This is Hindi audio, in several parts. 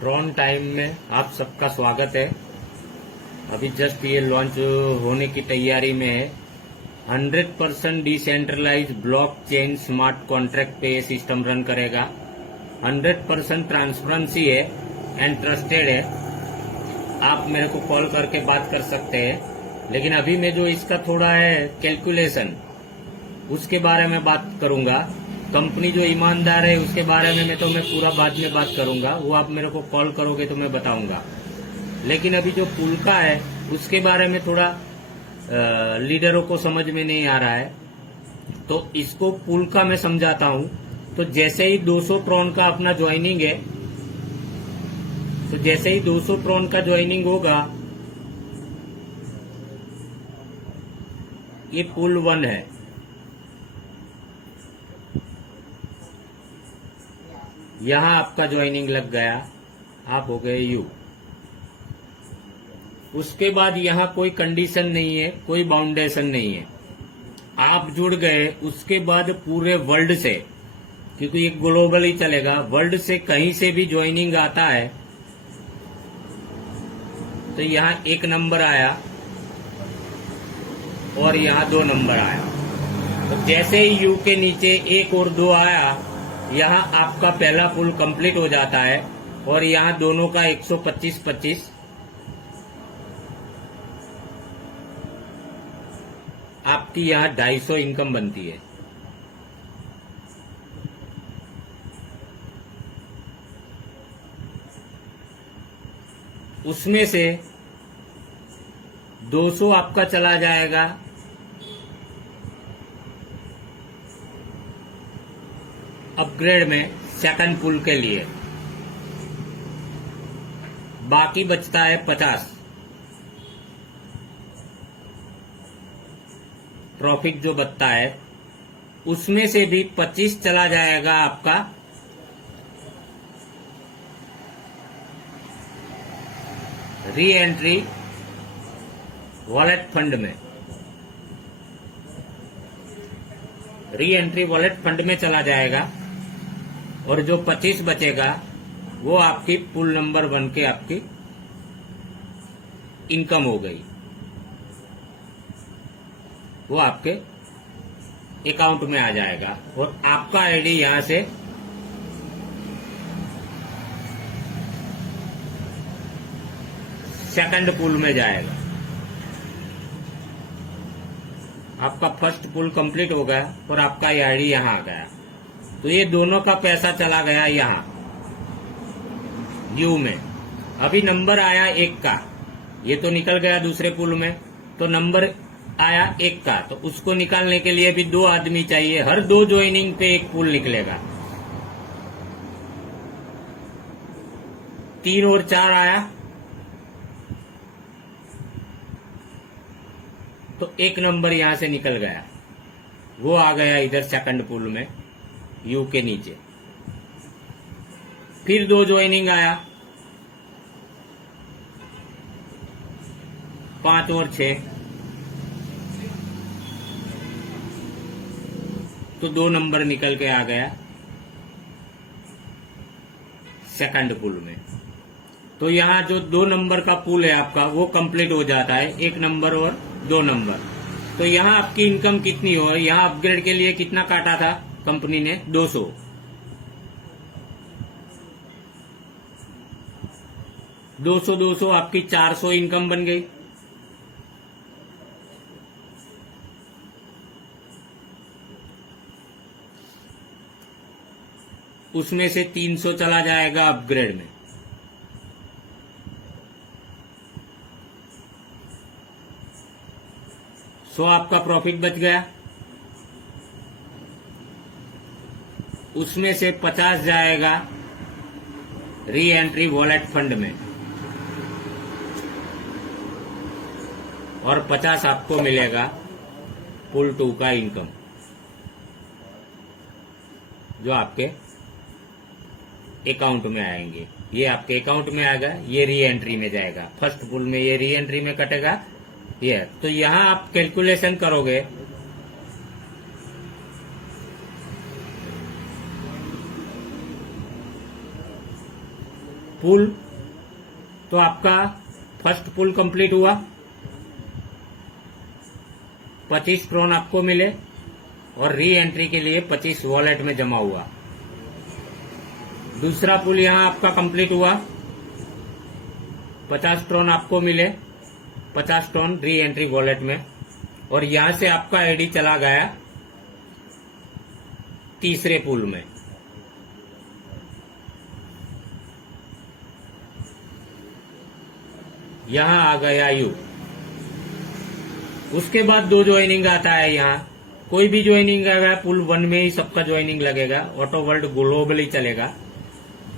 ट्रॉन टाइम में आप सबका स्वागत है। अभी जस्ट ये लॉन्च होने की तैयारी में है। 100% decentralise block chain smart contract पे ये सिस्टम रन करेगा। 100% ट्रांसपेरेंसी है एंड ट्रस्टेड है। आप मेरे को कॉल करके बात कर सकते हैं, लेकिन अभी मैं जो इसका थोड़ा है कैलकुलेशन उसके बारे में बात करूंगा। कंपनी जो ईमानदार है उसके बारे में मैं पूरा बाद में बात करूंगा। वो आप मेरे को कॉल करोगे तो मैं बताऊंगा। लेकिन अभी जो पुल का है उसके बारे में थोड़ा लीडरों को समझ में नहीं आ रहा है, तो इसको पुल का मैं समझाता हूं। तो जैसे ही 200 ट्रॉन का अपना ज्वाइनिंग है, तो जैसे ही 200 ट्रॉन का ज्वाइनिंग होगा, ये पुल 1 है। यहां आपका ज्वाइनिंग लग गया, आप हो गए यू। उसके बाद यहां कोई कंडीशन नहीं है, कोई बाउंडेशन नहीं है, आप जुड़ गए। उसके बाद पूरे वर्ल्ड से, क्योंकि ये ग्लोबल ही चलेगा, वर्ल्ड से कहीं से भी ज्वाइनिंग आता है तो यहां 1 नंबर आया और यहां 2 नंबर आया। तो जैसे ही यू के नीचे 1 और 2 आया, यहां आपका पहला पुल कंप्लीट हो जाता है और यहां दोनों का 125-25 आपकी यहां 250 इनकम बनती है। उसमें से 200 आपका चला जाएगा अपग्रेड में सेकंड पुल के लिए। बाकी बचता है 50 प्रॉफिट जो बचता है, उसमें से भी 25 चला जाएगा आपका री एंट्री वॉलेट फंड में। री एंट्री वॉलेट फंड में चला जाएगा और जो 25 बचेगा वो आपकी पुल नंबर 1 के आपकी इनकम हो गई। वो आपके अकाउंट में आ जाएगा और आपका आईडी यहां से सेकंड पुल में जाएगा। आपका फर्स्ट पुल कंप्लीट हो गया और आपका ये आईडी यहां आ गया। तो ये दोनों का पैसा चला गया यहां यू में। अभी नंबर आया 1 का, ये तो निकल गया दूसरे पुल में। तो नंबर आया 1 का, तो उसको निकालने के लिए भी 2 आदमी चाहिए। हर 2 ज्वाइनिंग पे 1 पुल निकलेगा। 3 और 4 आया तो 1 नंबर यहां से निकल गया, वो आ गया इधर सेकंड पुल में यू के नीचे। फिर 2 ज्वाइनिंग आया, 5 और 6, तो 2 नंबर निकल के आ गया सेकंड पुल में। तो यहां जो 2 नंबर का पुल है आपका वो कंप्लीट हो जाता है, 1 नंबर और 2 नंबर। तो यहां आपकी इनकम कितनी हो, यहां अपग्रेड के लिए कितना काटा था कंपनी ने? 200। 200 आपकी 400 इनकम बन गई। उसमें से 300 चला जाएगा अपग्रेड में। सो आपका प्रॉफिट बच गया। उसमें से 50 जाएगा री एंट्री वॉलेट फंड में और 50 आपको मिलेगा पुल 2 का इनकम, जो आपके अकाउंट में आएंगे। ये आपके अकाउंट में आएगा, ये री एंट्री में जाएगा। फर्स्ट पुल में ये री एंट्री में कटेगा। ये तो यहां आप कैलकुलेशन करोगे पुल, तो आपका फर्स्ट पुल कंप्लीट हुआ, 25 ट्रॉन आपको मिले और री एंट्री के लिए 25 वॉलेट में जमा हुआ। दूसरा पुल यहां आपका कंप्लीट हुआ, 50 ट्रॉन आपको मिले, 50 ट्रॉन री एंट्री वॉलेट में, और यहां से आपका आईडी चला गया तीसरे पुल में। यहां आ गया यू। उसके बाद 2 ज्वाइनिंग आता है। यहां कोई भी ज्वाइनिंग आएगा, पुल 1 में ही सबका ज्वाइनिंग लगेगा, ऑटो वर्ल्ड ग्लोबली चलेगा,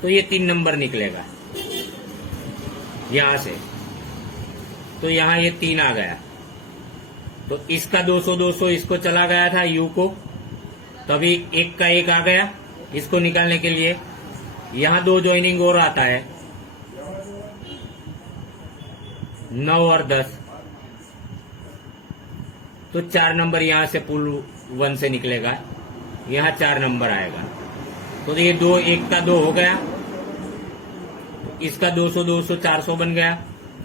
तो ये 3 नंबर निकलेगा यहां से। तो यहां ये 3 आ गया, तो इसका 200 इसको चला गया था यू को, तभी 1 का 1 आ गया इसको निकालने के लिए। यहां 2 ज्वाइनिंग और आता है, 9 और 10, तो 4 नंबर यहां से पुल 1 से निकलेगा, यहां 4 नंबर आएगा। तो ये 2, 1 का 2 हो गया, इसका 200 400 बन गया,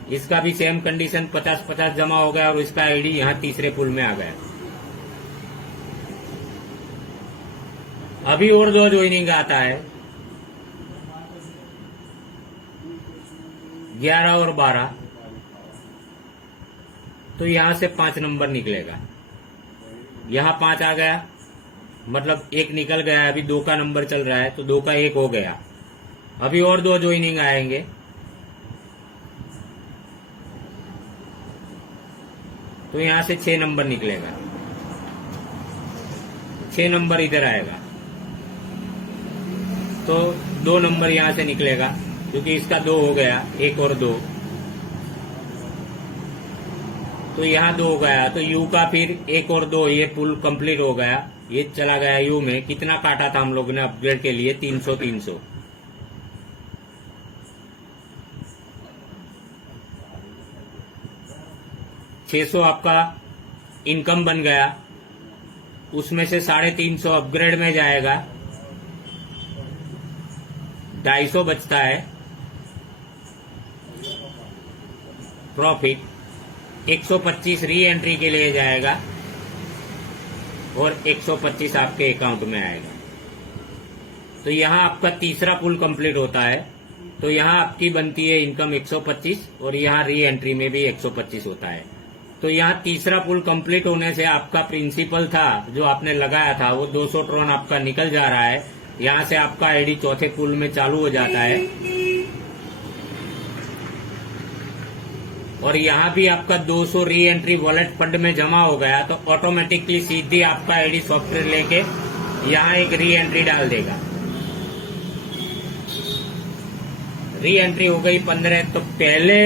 इसका भी सेम कंडीशन 50 जमा हो गया, और इसका आईडी यहां तीसरे पुल में आ गया। अभी और 2 ज्वाइनिंग आता है, 11 और 12, तो यहां से 5 नंबर निकलेगा। यहां 5 आ गया, मतलब 1 निकल गया, अभी 2 का नंबर चल रहा है, तो 2 का 1 हो गया। अभी और 2 ज्वाइनिंग आएंगे, तो यहां से 6 नंबर निकलेगा, 6 नंबर इधर आएगा, तो 2 नंबर यहां से निकलेगा, क्योंकि इसका 2 हो गया, 1 और 2, तो यहां 2 हो गया, तो यू का फिर 1 और 2, ये पुल कंप्लीट हो गया, ये चला गया यू में। कितना काटा था हम लोग ने अपग्रेड के लिए? 300। 600 आपका इनकम बन गया, उसमें से 350 अपग्रेड में जाएगा, 250 बचता है प्रॉफिट, 125 री एंट्री के लिए जाएगा, और 125 आपके अकाउंट में आएगा। तो यहां आपका तीसरा पुल कंप्लीट होता है, तो यहां आपकी बनती है इनकम 125, और यहां री एंट्री में भी 125 होता है। तो यहां तीसरा पुल कंप्लीट होने से आपका प्रिंसिपल था जो आपने लगाया था, वो 200 ट्रॉन आपका निकल जा रहा है। यहां से आपका आईडी चौथे पुल में चालू हो जाता है, और यहां भी आपका 200 री एंट्री वॉलेट फंड में जमा हो गया, तो ऑटोमेटिकली सीधी आपका आईडी सॉफ्टवेयर लेके यहां एक री एंट्री डाल देगा। री एंट्री हो गई 15। तो पहले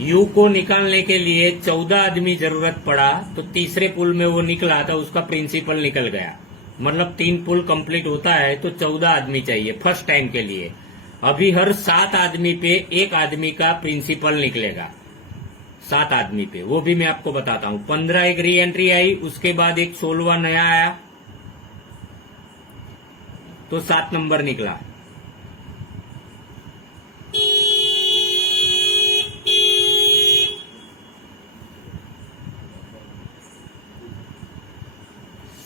यू को निकालने के लिए 14 आदमी जरूरत पड़ा, तो तीसरे पुल में वो निकला, तो उसका प्रिंसिपल निकल गया। मतलब 3 पुल कंप्लीट होता है तो 14 आदमी चाहिए फर्स्ट टाइम के लिए। अभी हर 7 आदमी पे 1 आदमी का प्रिंसिपल निकलेगा, 7 आदमी पे, वो भी मैं आपको बताता हूं। 15 एक री एंट्री आई, उसके बाद एक 16वां नया आया, तो 7 नंबर निकला।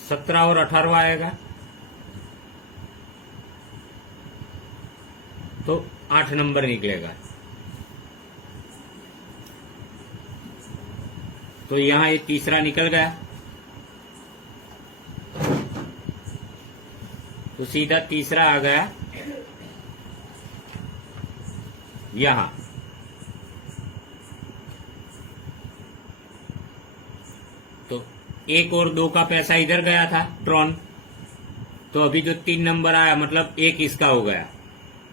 सत्रह और 18वां आएगा, तो 8 नंबर निकलेगा। तो यहां ये तीसरा निकल गया, तो सीधा तीसरा आ गया यहां। तो 1 और 2 का पैसा इधर गया था ट्रॉन, तो अभी जो 3 नंबर आया मतलब 1 इसका हो गया।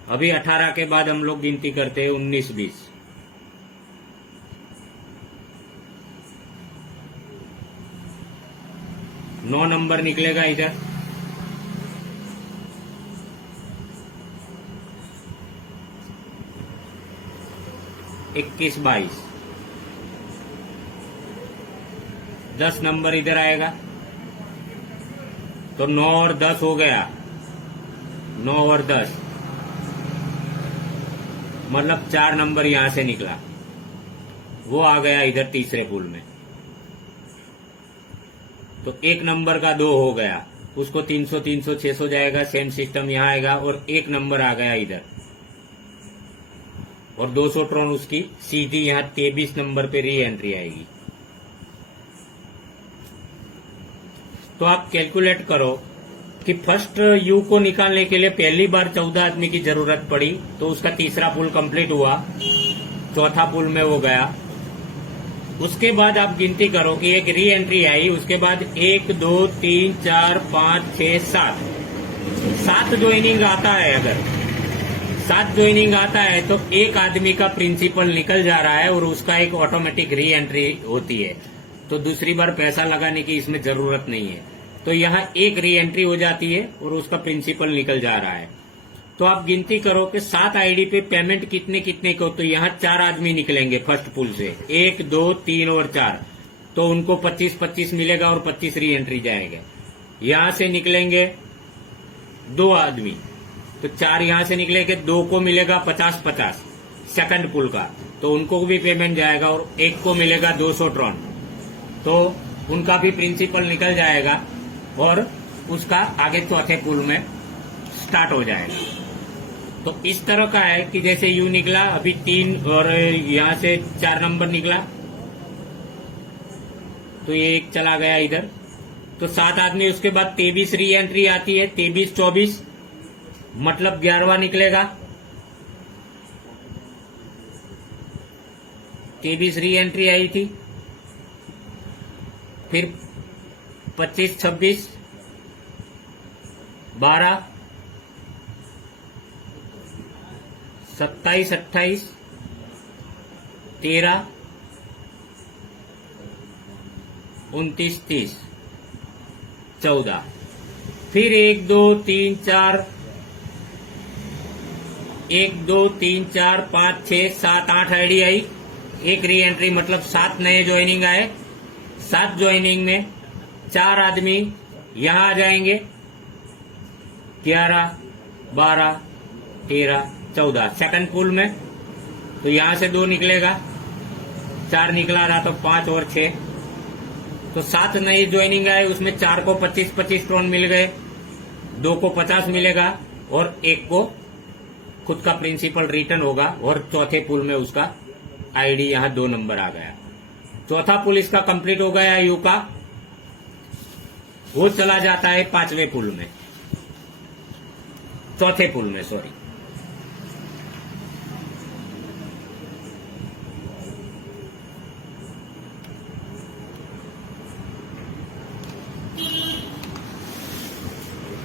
अभी 18 के बाद हम लोग गिनती करते हैं 19, 20, 9 नंबर निकलेगा इधर, 21, 22, 10 नंबर इधर आएगा, तो 9 और 10 हो गया, 9 और 10, मतलब 4 नंबर यहां से निकला, वो आ गया इधर तीसरे पुल में। तो 1 नंबर का 2 हो गया, उसको 300 300 600 जाएगा, सेम सिस्टम यहां आएगा, और 1 नंबर आ गया इधर, और 200 ट्रॉन उसकी सीधी यहां 23 नंबर पे री एंट्री आएगी। तो आप कैलकुलेट करो कि फर्स्ट यू को निकालने के लिए पहली बार 14 आदमी की जरूरत पड़ी, तो उसका तीसरा पुल कंप्लीट हुआ, चौथा पुल में वो गया। उसके बाद आप गिनती करो कि एक री एंट्री आई, उसके बाद 1 2 3 4 5 6 7 ज्वाइनिंग आता है। अगर 7 ज्वाइनिंग आता है तो एक आदमी का प्रिंसिपल निकल जा रहा है और उसका एक ऑटोमेटिक री एंट्री होती है, तो दूसरी बार पैसा लगाने की इसमें जरूरत नहीं है। तो यहाँ एक री एंट्री हो जाती है और उसका प्रिंसिपल निकल जा रहा है। तो आप गिनती करो कि 7 आईडी पे पेमेंट कितने कितने को, तो यहाँ 4 आदमी निकलेंगे फर्स्ट पुल से, 1 2 3 और 4, तो उनको 25-25 मिलेगा और 25 री एंट्री जाएगा। यहाँ से निकलेंगे 2 आदमी, तो 4 यहाँ से निकलेंगे, 2 को मिलेगा 50-50 सेकंड पुल का, तो उनको भी पेमेंट जाएगा, और 1 को मिलेगा 200 ट्रॉन, तो उनका भी प्रिंसिपल निकल जाएगा और उसका आगे चौथे पुल में स्टार्ट हो जाएगा। तो इस तरह का है कि जैसे यू निकला, अभी 3 और यहां से 4 नंबर निकला, तो ये एक चला गया इधर, तो 7 आदमी, उसके बाद 23 री एंट्री आती है, 23-24 मतलब 11वां निकलेगा, 23 री एंट्री आई थी, फिर 25-26 12 27-28 13 29-30 14, फिर 1 2 3 4 1 2 3 4 5 6 7 8 आईडी आई, एक री एंट्री, मतलब 7 नए ज्वाइनिंग आए। 7 ज्वाइनिंग में 4 आदमी यहां आ जाएंगे, 11 12 13 14 सेकंड पुल में, तो यहां से 2 निकलेगा, 4 निकला रहा तो 5 और 6, तो 7 नई ज्वाइनिंग आए, उसमें 4 को 25-25 ट्रॉन मिल गए, 2 को 50 मिलेगा और 1 को खुद का प्रिंसिपल रिटर्न होगा, और चौथे पुल में उसका आईडी यहां 2 नंबर आ गया। चौथा पुल इसका कंप्लीट हो गया यू का, वो चला जाता है 5वें पुल में, चौथे पुल में, सॉरी।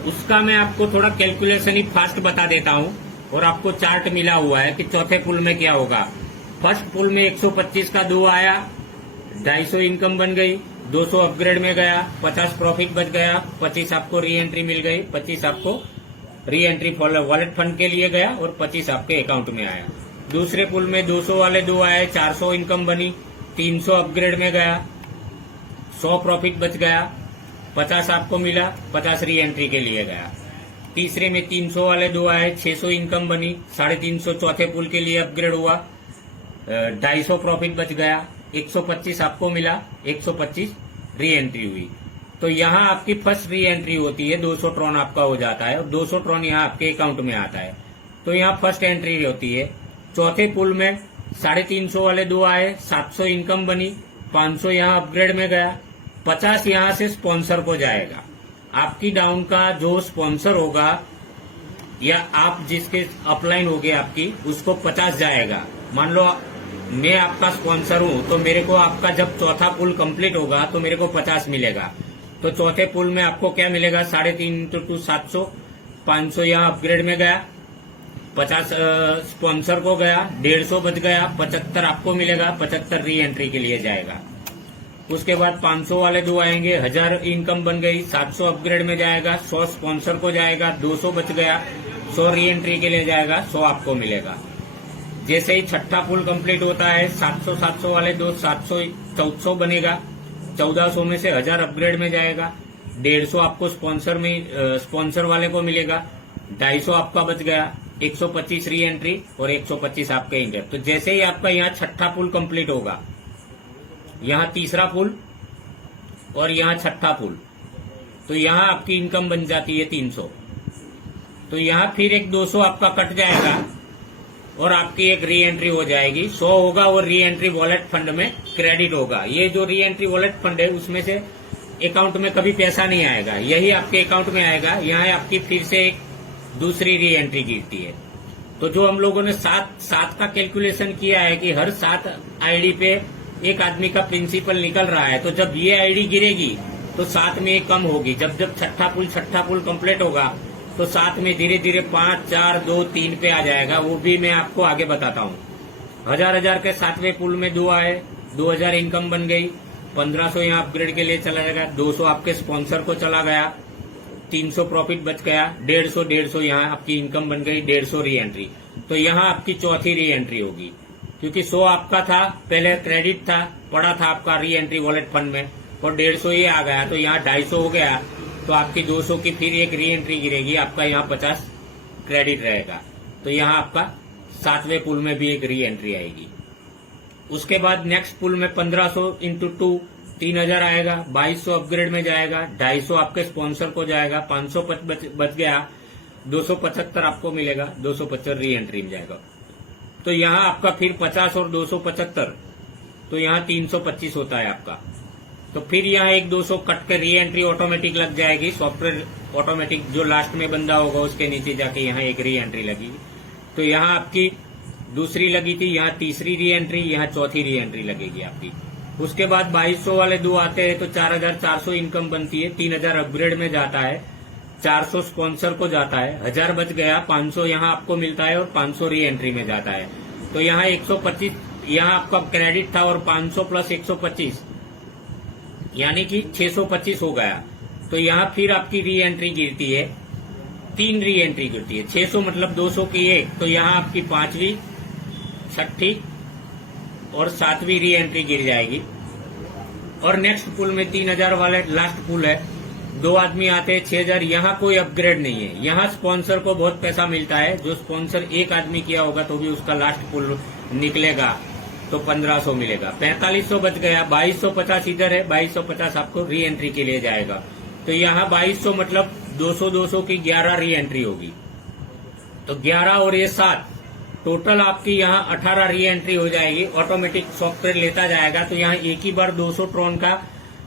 उसका मैं आपको थोड़ा कैलकुलेशन ही फास्ट बता देता हूं, और आपको चार्ट मिला हुआ है कि चौथे पुल में क्या होगा। फर्स्ट पुल में 125 का 2 आया, 250 इनकम बन गई, 200 अपग्रेड में गया, 50 प्रॉफिट बच गया, 25 आपको री एंट्री मिल गई, 25 आपको री एंट्री वॉलेट फंड के लिए गया, और 25 आपके अकाउंट में आया। दूसरे पुल में 200 वाले 2 आए, 400 इनकम बनी, 300 अपग्रेड में गया, 100 प्रॉफिट बच गया, 50 आपको मिला, 50 री एंट्री के लिए गया। तीसरे में 300 वाले 2 आए, 600 इनकम बनी, 350 चौथे पुल के लिए अपग्रेड हुआ, 250 प्रॉफिट बच गया, 125 आपको मिला, 125 री एंट्री हुई। तो यहाँ आपकी फर्स्ट री एंट्री होती है, 200 ट्रॉन आपका हो जाता है, और 200 ट्रॉन यहाँ आपके अकाउंट में आता है, तो यहाँ फर्स्ट एंट्री होती है। चौथे पुल में 350 वाले 2 आए, 700 इनकम बनी, 500 यहाँ अपग्रेड में गया, 50 यहाँ से स्पॉन्सर को जाएगा। आपकी डाउन का जो स्पॉन्सर होगा या आप जिसके अपलाइन होगी आपकी, उसको 50 जाएगा। मान लो मैं आपका स्पॉन्सर हूं, तो मेरे को आपका जब चौथा पुल कंप्लीट होगा तो मेरे को 50 मिलेगा। तो चौथे पुल में आपको क्या मिलेगा, 3.5 × 2 700, 500 यहाँ अपग्रेड में गया, 50 स्पॉन्सर को गया, 150 बच गया, 75 आपको मिलेगा, 75 री एंट्री के लिए जाएगा। उसके बाद 500 वाले 2 आएंगे, 1000 इनकम बन गई, 700 अपग्रेड में जाएगा, 100 स्पॉन्सर को जाएगा, 200 बच गया, 100 री एंट्री के लिए जाएगा, 100 आपको मिलेगा। जैसे ही छठा पुल कंप्लीट होता है, 700 वाले 2 700 1400 बनेगा, 1400 में से 1000 अपग्रेड में जाएगा, 150 आपको स्पॉन्सर वाले को मिलेगा, 250 आपका बच गया, 125 री एंट्री और 125 आपके इनकम। तो जैसे ही आपका यहाँ छठा पुल कंप्लीट होगा, यहाँ तीसरा पुल और यहाँ छठा पुल, तो यहाँ आपकी इनकम बन जाती है 300। तो यहाँ फिर एक 200 आपका कट जाएगा और आपकी एक री एंट्री हो जाएगी, 100 होगा और री एंट्री वॉलेट फंड में क्रेडिट होगा। ये जो री एंट्री वॉलेट फंड है उसमें से अकाउंट में कभी पैसा नहीं आएगा, यही आपके अकाउंट में आएगा। यहाँ आपकी फिर से एक दूसरी री एंट्री गिरती है। तो जो हम लोगों ने 7 का कैलकुलेशन किया है कि हर 7 आईडी पे एक आदमी का प्रिंसिपल निकल रहा है, तो जब ये आईडी गिरेगी तो 7 में एक कम होगी। जब छठा पुल कंप्लीट होगा तो 7 में धीरे धीरे 5, 4, 2, 3 पे आ जाएगा। वो भी मैं आपको आगे बताता हूँ। 1000 के 7वें पुल में 2 आए, 2000 इनकम बन गई, 1500 यहाँ अपग्रेड के लिए चला जाएगा, 200 आपके स्पॉन्सर को चला गया, 300 प्रॉफिट बच गया, 150 यहाँ आपकी इनकम बन गई, 150 री एंट्री। तो यहाँ आपकी चौथी री एंट्री होगी, क्योंकि 100 आपका था, पहले क्रेडिट था, पड़ा था आपका री एंट्री वॉलेट फंड में, और 150 ये आ गया, तो यहाँ 250 हो गया। तो आपकी 200 की फिर एक री एंट्री गिरेगी, आपका यहाँ 50 क्रेडिट रहेगा। तो यहाँ आपका 7वें पुल में भी एक री एंट्री आएगी। उसके बाद नेक्स्ट पुल में 1500 इंटू 2 3000 आएगा, 2200 अपग्रेड में जाएगा, 250 आपके स्पॉन्सर को जाएगा, 500 बच गया, 275 आपको मिलेगा, 275 री एंट्री में जाएगा। तो यहाँ आपका फिर 50 और 275, तो यहाँ 325 होता है आपका। तो फिर यहाँ एक 200 कट कर री एंट्री ऑटोमेटिक लग जाएगी, सॉफ्टवेयर ऑटोमेटिक जो लास्ट में बंदा होगा उसके नीचे जाके यहाँ एक री एंट्री लगेगी। तो यहाँ आपकी दूसरी लगी थी, यहाँ तीसरी री एंट्री, यहाँ चौथी री एंट्री लगेगी आपकी। उसके बाद 2200 वाले 2 आते हैं, तो 4400 इनकम बनती है, 3000 अपग्रेड में जाता है, 400 स्पॉन्सर को जाता है, 1000 बच गया, 500 यहाँ आपको मिलता है और 500 री एंट्री में जाता है। तो यहाँ 125 यहाँ आपका क्रेडिट था और 500 प्लस 125 यानी कि 625 हो गया। तो यहाँ फिर आपकी री एंट्री गिरती है, 3 री एंट्री गिरती है, 600 मतलब 200 की एक, तो यहाँ आपकी 5वीं 6ठी और 7वीं री एंट्री गिर जाएगी। और नेक्स्ट पुल में 3000 वाले लास्ट पुल है, 2 आदमी आते हैं, 6000। यहाँ कोई अपग्रेड नहीं है, यहाँ स्पॉन्सर को बहुत पैसा मिलता है। जो स्पॉन्सर एक आदमी किया होगा तो भी उसका लास्ट पुल निकलेगा तो 1500 मिलेगा, 4500 बच गया, 2250 इधर है, 2250 आपको री एंट्री के लिए जाएगा। तो यहाँ 2200 मतलब 200 की 11 री एंट्री होगी। तो 11 और ये 7 टोटल आपकी यहाँ 18 री एंट्री हो जाएगी, ऑटोमेटिक सॉफ्टवेयर लेता जाएगा। तो यहाँ एक ही बार 200 ट्रॉन का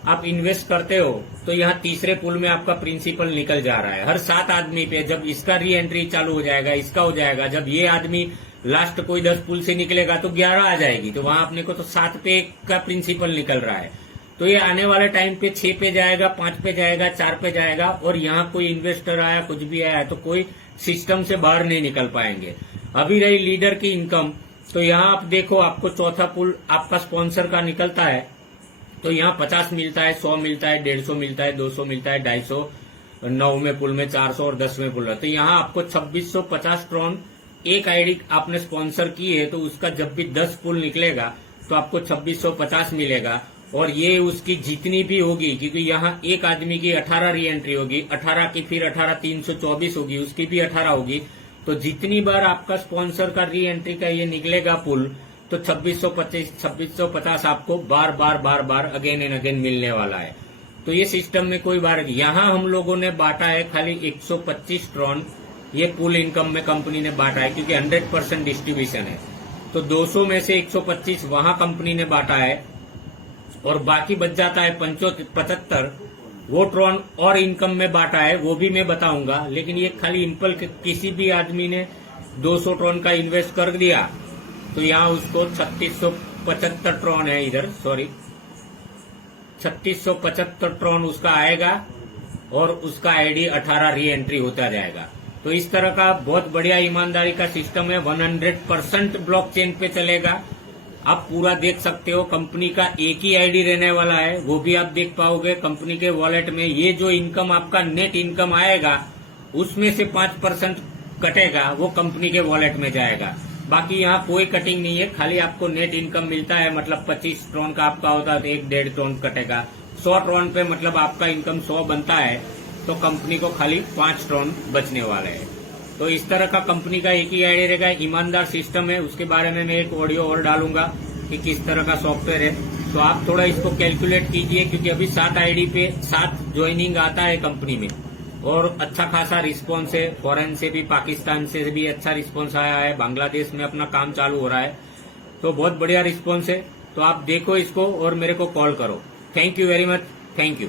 आप इन्वेस्ट करते हो, तो यहाँ तीसरे पुल में आपका प्रिंसिपल निकल जा रहा है। हर 7 आदमी पे जब इसका री एंट्री चालू हो जाएगा, इसका हो जाएगा, जब ये आदमी लास्ट कोई 10 पुल से निकलेगा तो 11 आ जाएगी। तो वहां अपने को तो 7 पे का प्रिंसिपल निकल रहा है। तो ये आने वाले टाइम पे 6 पे जाएगा, 5 पे जाएगा, 4 पे जाएगा। और यहाँ कोई इन्वेस्टर आया, कुछ भी आया, तो कोई सिस्टम से बाहर नहीं निकल पाएंगे। अभी रही लीडर की इनकम, तो यहाँ आप देखो, आपको चौथा पुल आपका स्पॉन्सर का निकलता है, तो यहाँ 50 मिलता है, 100 मिलता है, 150 मिलता है, 200 मिलता है, 250, 9वें पुल में 400 और 10वें पुल है। तो यहाँ आपको 2650 ट्रॉन एक आईडी आपने स्पॉन्सर की है, तो उसका जब भी 10 पुल निकलेगा तो आपको 2650 मिलेगा। और ये उसकी जितनी भी होगी, क्योंकि यहाँ एक आदमी की 18 री एंट्री होगी, 18 की फिर 18 324 होगी, उसकी भी 18 होगी। तो जितनी बार आपका स्पॉन्सर का री एंट्री का ये निकलेगा पुल, तो 2650 आपको बार बार अगेन एंड अगेन मिलने वाला है। तो ये सिस्टम में कोई बार, यहाँ हम लोगों ने बांटा है खाली 125 ट्रॉन, ये पुल इनकम में कंपनी ने बांटा है, क्योंकि 100% डिस्ट्रीब्यूशन है। तो 200 में से 125 वहां कंपनी ने बांटा है, और बाकी बच जाता है 75, वो ट्रॉन और इनकम में बांटा है, वो भी मैं बताऊंगा। लेकिन ये खाली इम्पल किसी भी आदमी ने 200 ट्रॉन का इन्वेस्ट कर दिया, तो यहाँ उसको 3675 ट्रॉन है, इधर सॉरी 3675 ट्रॉन उसका आएगा, और उसका आईडी 18 री एंट्री होता जाएगा। तो इस तरह का बहुत बढ़िया ईमानदारी का सिस्टम है, 100% ब्लॉकचेन पे चलेगा। आप पूरा देख सकते हो, कंपनी का एक ही आईडी रहने वाला है, वो भी आप देख पाओगे कंपनी के वॉलेट में। ये जो इनकम आपका नेट इनकम आएगा, उसमें से 5% कटेगा, वो कंपनी के वॉलेट में जाएगा। बाकी यहाँ कोई कटिंग नहीं है, खाली आपको नेट इनकम मिलता है। मतलब 25 ट्रॉन का आपका होता है तो 1.5 ट्रॉन कटेगा, 100 ट्रॉन पे मतलब आपका इनकम 100 बनता है, तो कंपनी को खाली 5 ट्रॉन बचने वाले हैं। तो इस तरह का कंपनी का एक ही आइडिया रहेगा, ईमानदार सिस्टम है। उसके बारे में मैं एक ऑडियो और डालूंगा कि किस तरह का सॉफ्टवेयर है। तो आप थोड़ा इसको कैलकुलेट कीजिए, क्योंकि अभी 7 आईडी पे 7 ज्वाइनिंग आता है कंपनी में, और अच्छा खासा रिस्पॉन्स है। फॉरेन से भी, पाकिस्तान से भी अच्छा रिस्पॉन्स आया है, बांग्लादेश में अपना काम चालू हो रहा है, तो बहुत बढ़िया रिस्पॉन्स है। तो आप देखो इसको और मेरे को कॉल करो। Thank you very much, thank you.